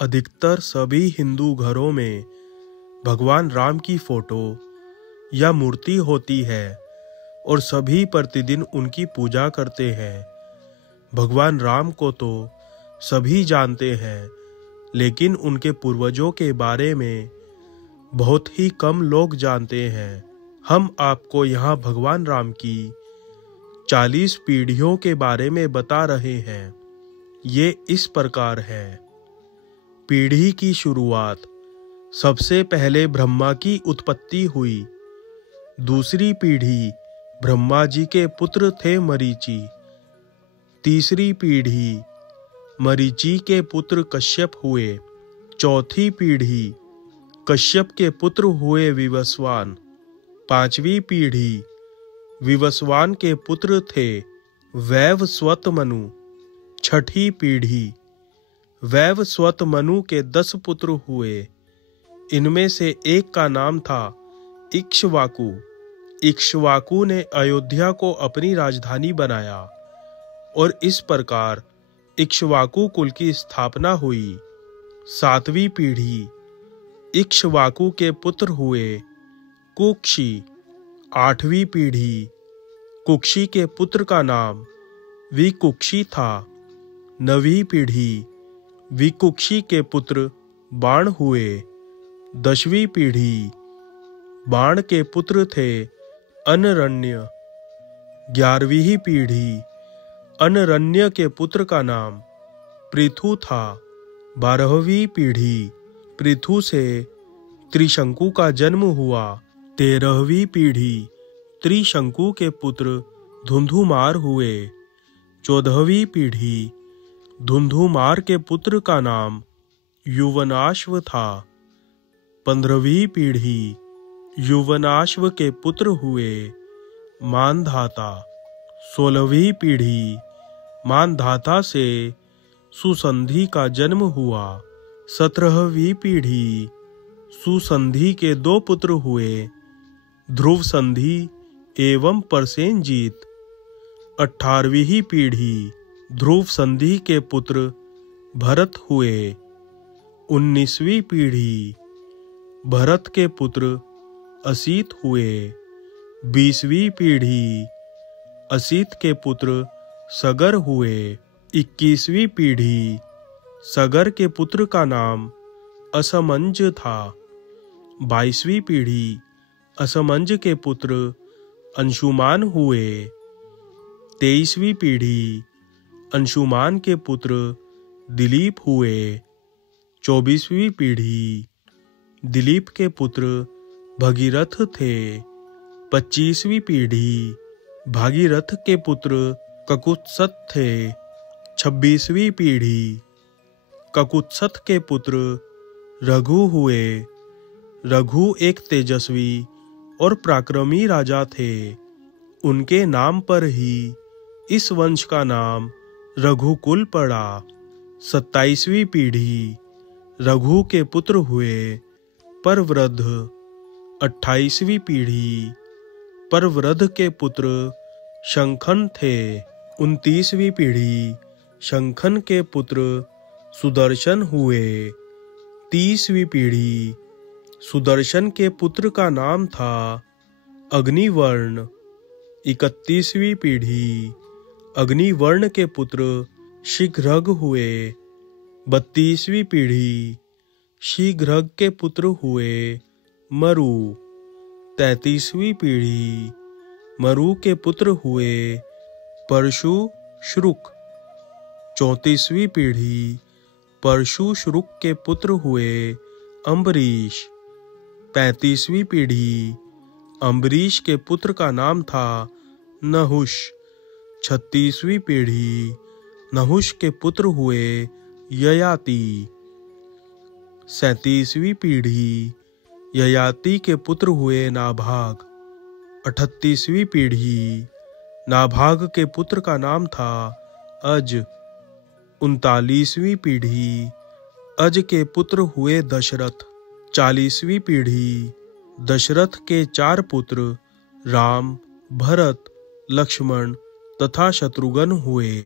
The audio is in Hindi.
अधिकतर सभी हिंदू घरों में भगवान राम की फोटो या मूर्ति होती है और सभी प्रतिदिन उनकी पूजा करते हैं। भगवान राम को तो सभी जानते हैं, लेकिन उनके पूर्वजों के बारे में बहुत ही कम लोग जानते हैं। हम आपको यहाँ भगवान राम की 40 पीढ़ियों के बारे में बता रहे हैं। ये इस प्रकार है। पीढ़ी की शुरुआत। सबसे पहले ब्रह्मा की उत्पत्ति हुई। दूसरी पीढ़ी, ब्रह्मा जी के पुत्र थे मरीचि। तीसरी पीढ़ी, मरीचि के पुत्र कश्यप हुए। चौथी पीढ़ी, कश्यप के पुत्र हुए विवस्वान। पांचवी पीढ़ी, विवस्वान के पुत्र थे वैवस्वत मनु। छठी पीढ़ी, वैवस्वत मनु के 10 पुत्र हुए। इनमें से एक का नाम था इक्ष्वाकु। इक्ष्वाकु ने अयोध्या को अपनी राजधानी बनाया और इस प्रकार इक्ष्वाकु कुल की स्थापना हुई। 7वीं पीढ़ी, इक्ष्वाकु के पुत्र हुए कुक्षी। 8वीं पीढ़ी, कुक्षी के पुत्र का नाम विकुक्षी था। 9वीं पीढ़ी, विकुक्षी के पुत्र बाण हुए। 10वीं पीढ़ी, बाण के पुत्र थे अनरण्य। 11वीं पीढ़ी, अनरण्य के पुत्र का नाम पृथु था। 12वीं पीढ़ी, पृथु से त्रिशंकु का जन्म हुआ। 13वीं पीढ़ी, त्रिशंकु के पुत्र धुंधुमार हुए। 14वीं पीढ़ी, धुंधुमार के पुत्र का नाम युवनाश्व था। 15वीं पीढ़ी, युवनाश्व के पुत्र हुए मानधाता। 16वीं पीढ़ी, मानधाता से सुसंधि का जन्म हुआ। 17वीं पीढ़ी, सुसंधि के 2 पुत्र हुए, ध्रुव संधि एवं परसेनजीत। 18वीं पीढ़ी, ध्रुव संधि के पुत्र भरत हुए। 19वीं पीढ़ी, भरत के पुत्र असित हुए। 20वीं पीढ़ी, असित के पुत्र सगर हुए। 21वीं पीढ़ी, सगर के पुत्र का नाम असमंज था। 22वीं पीढ़ी, असमंज के पुत्र अंशुमान हुए। 23वीं पीढ़ी, अंशुमान के पुत्र दिलीप हुए। 24वीं पीढ़ी, दिलीप के पुत्र भगीरथ थे। 25वीं पीढ़ी, भागीरथ के पुत्र ककुत्सत थे। 26वीं पीढ़ी, ककुत्सत के पुत्र रघु हुए। रघु एक तेजस्वी और पराक्रमी राजा थे। उनके नाम पर ही इस वंश का नाम रघुकुल पड़ा। 27वीं पीढ़ी, रघु के पुत्र हुए परवृद्ध। 28वीं पीढ़ी, परवृद्ध के पुत्र शंखन थे। 29वीं पीढ़ी, शंखन के पुत्र सुदर्शन हुए। 30वीं पीढ़ी, सुदर्शन के पुत्र का नाम था अग्निवर्ण। 31वीं पीढ़ी, अग्निवर्ण के पुत्र शीघ्रग हुए। 32वीं पीढ़ी, शीघ्रग के पुत्र हुए मरु। 33वीं पीढ़ी, मरु के पुत्र हुए परशु श्रुक। 34वीं पीढ़ी, परशु श्रुक के पुत्र हुए अम्बरीश। 35वीं पीढ़ी, अम्बरीश के पुत्र का नाम था नहुष। 36वीं पीढ़ी, नहुष के पुत्र हुए ययाति। 37वीं पीढ़ी, ययाति के पुत्र हुए नाभाग। 38वीं पीढ़ी, नाभाग के पुत्र का नाम था अज। 39वीं पीढ़ी, अज के पुत्र हुए दशरथ। 40वीं पीढ़ी, दशरथ के 4 पुत्र राम, भरत, लक्ष्मण तथा शत्रुघ्न हुए।